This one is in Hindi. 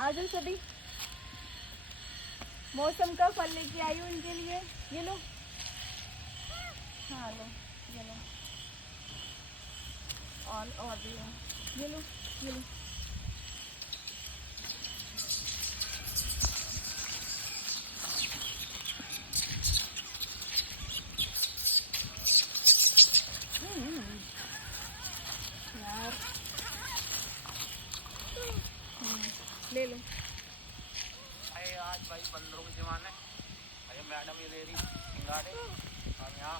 आ जाओ सभी, मौसम का फल लेके आई हूँ इनके लिए। ये लो, हाँ लो, ये लो, और भी है, ये लो, ये लो। यार ले लो। अरे आज भाई बंदरों की जमाने, अरे मैडम ये दे रही सिंगाड़े, हम यहाँ